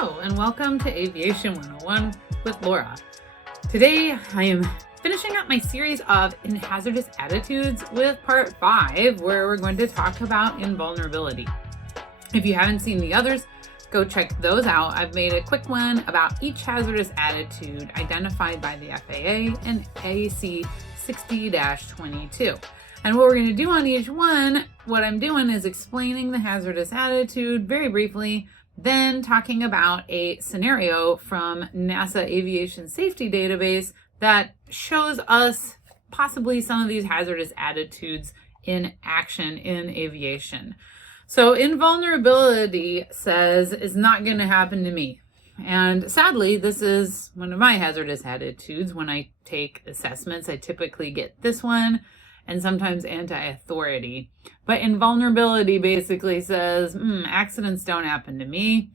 Hello and welcome to Aviation 101 with Laura. Today I am finishing up my series of hazardous attitudes with part 5, where we're going to talk about invulnerability. If you haven't seen the others, go check those out. I've made a quick one about each hazardous attitude identified by the FAA and AC 60-22. And what we're going to do on each one, what I'm doing is explaining the hazardous attitude very briefly, then talking about a scenario from NASA Aviation Safety Database that shows us possibly some of these hazardous attitudes in action in aviation. So invulnerability says it's not going to happen to me. And sadly, this is one of my hazardous attitudes. When I take assessments, I typically get this one and sometimes anti-authority. But invulnerability basically says, accidents don't happen to me.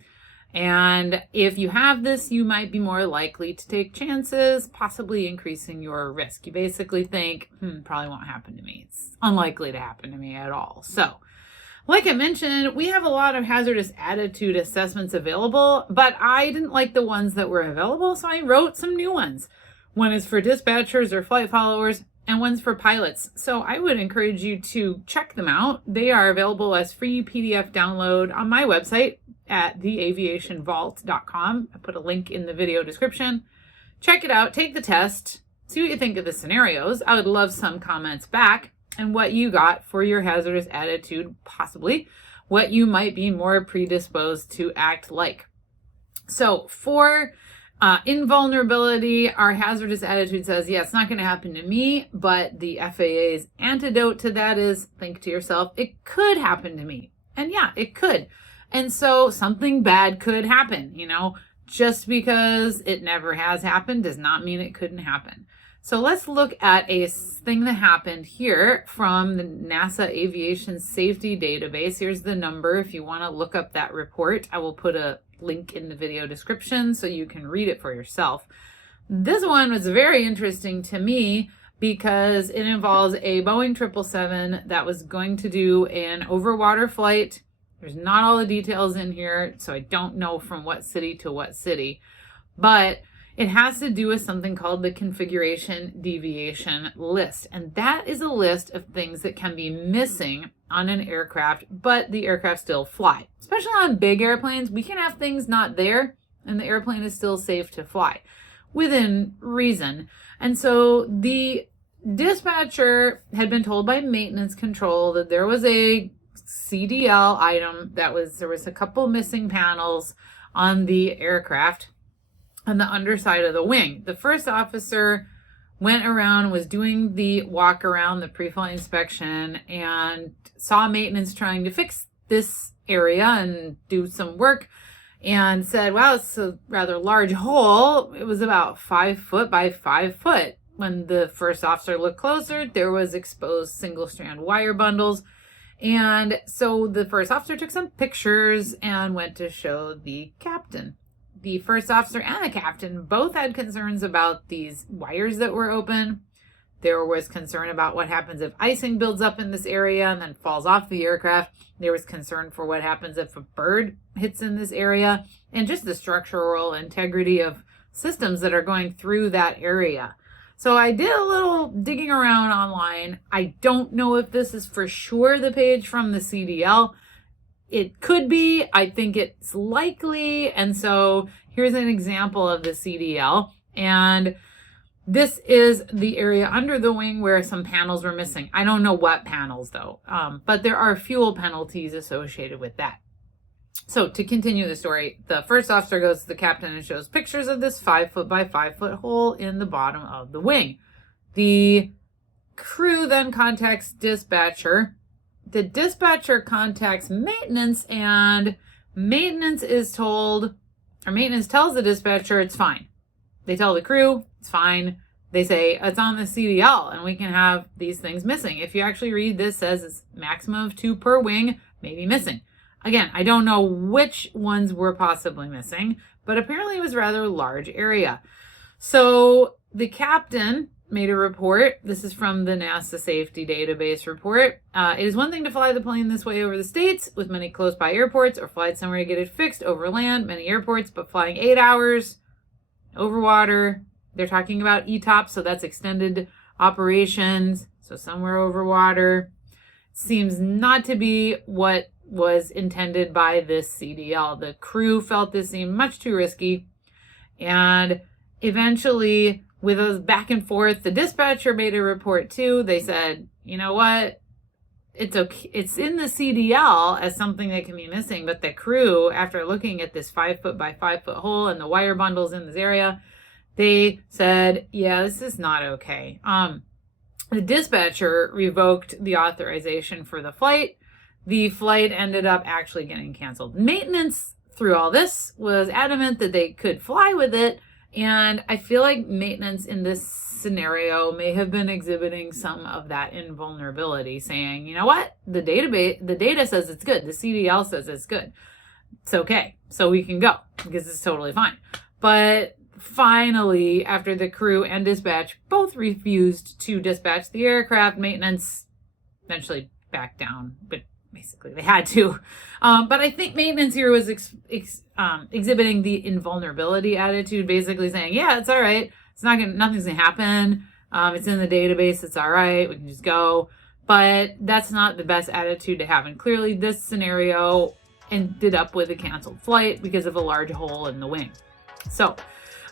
And if you have this, you might be more likely to take chances, possibly increasing your risk. You basically think, probably won't happen to me. It's unlikely to happen to me at all. So, like I mentioned, we have a lot of hazardous attitude assessments available, but I didn't like the ones that were available, so I wrote some new ones. One is for dispatchers or flight followers, and one's for pilots. So I would encourage you to check them out. They are available as free PDF download on my website at theaviationvault.com. I put a link in the video description. Check it out, take the test, see what you think of the scenarios. I would love some comments back and what you got for your hazardous attitude, possibly what you might be more predisposed to act like. So for invulnerability, our hazardous attitude says, yeah, it's not going to happen to me, but the FAA's antidote to that is think to yourself, it could happen to me. And yeah, it could. And so something bad could happen, just because it never has happened does not mean it couldn't happen. So let's look at a thing that happened here from the NASA Aviation Safety Database. Here's the number if you want to look up that report. I will put a link in the video description so you can read it for yourself. This one was very interesting to me because it involves a Boeing 777 that was going to do an overwater flight. There's not all the details in here, so I don't know from what city to what city, but it has to do with something called the configuration deviation list. And that is a list of things that can be missing on an aircraft, but the aircraft still fly. Especially on big airplanes, we can have things not there and the airplane is still safe to fly within reason. And so the dispatcher had been told by maintenance control that there was a CDL item there was a couple missing panels on the aircraft on the underside of the wing. The first officer went around, was doing the walk around, the pre-flight inspection, and saw maintenance trying to fix this area and do some work, and said, wow, it's a rather large hole. It was about 5 foot by 5 foot. When the first officer looked closer, there was exposed single strand wire bundles. And so the first officer took some pictures and went to show the captain. The first officer and the captain both had concerns about these wires that were open. There was concern about what happens if icing builds up in this area and then falls off the aircraft. There was concern for what happens if a bird hits in this area, and just the structural integrity of systems that are going through that area. So I did a little digging around online. I don't know if this is for sure the page from the CDL. It could be. I think it's likely. And so here's an example of the CDL. And this is the area under the wing where some panels were missing. I don't know what panels though, but there are fuel penalties associated with that. So to continue the story, the first officer goes to the captain and shows pictures of this 5 foot by 5 foot hole in the bottom of the wing. The crew then contacts dispatcher. The dispatcher contacts maintenance, and maintenance tells the dispatcher it's fine. They tell the crew it's fine. They say it's on the CDL and we can have these things missing. If you actually read this, says it's maximum of 2 per wing, maybe missing. Again, I don't know which ones were possibly missing, but apparently it was a rather large area. So the captain made a report. This is from the NASA Safety Database report. It is one thing to fly the plane this way over the States with many close by airports, or fly it somewhere to get it fixed over land, many airports, but flying 8 hours over water, they're talking about ETOPS, so that's extended operations, so somewhere over water, seems not to be what was intended by this CDL. The crew felt this seemed much too risky, and eventually, with those back and forth, the dispatcher made a report too. They said, you know what, it's okay. It's in the CDL as something that can be missing, but the crew, after looking at this 5 foot by 5 foot hole and the wire bundles in this area, they said, yeah, this is not okay. The dispatcher revoked the authorization for the flight. The flight ended up actually getting canceled. Maintenance, through all this, was adamant that they could fly with it. And I feel like maintenance in this scenario may have been exhibiting some of that invulnerability, saying, you know what, the data says it's good. The CDL says it's good. It's okay. So we can go because it's totally fine. But finally, after the crew and dispatch both refused to dispatch the aircraft, maintenance eventually backed down, but basically they had to. But I think maintenance here was exhibiting the invulnerability attitude, basically saying, yeah, it's all right. It's nothing's gonna happen. It's in the database. It's all right. We can just go. But that's not the best attitude to have. And clearly this scenario ended up with a canceled flight because of a large hole in the wing. So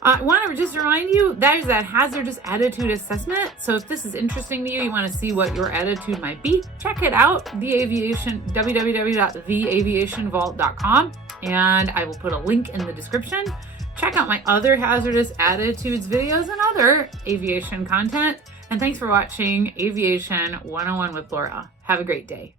I want to just remind you, that is that hazardous attitude assessment. So if this is interesting to you, you want to see what your attitude might be, check it out, www.theaviationvault.com, and I will put a link in the description. Check out my other hazardous attitudes videos and other aviation content. And thanks for watching Aviation 101 with Laura. Have a great day.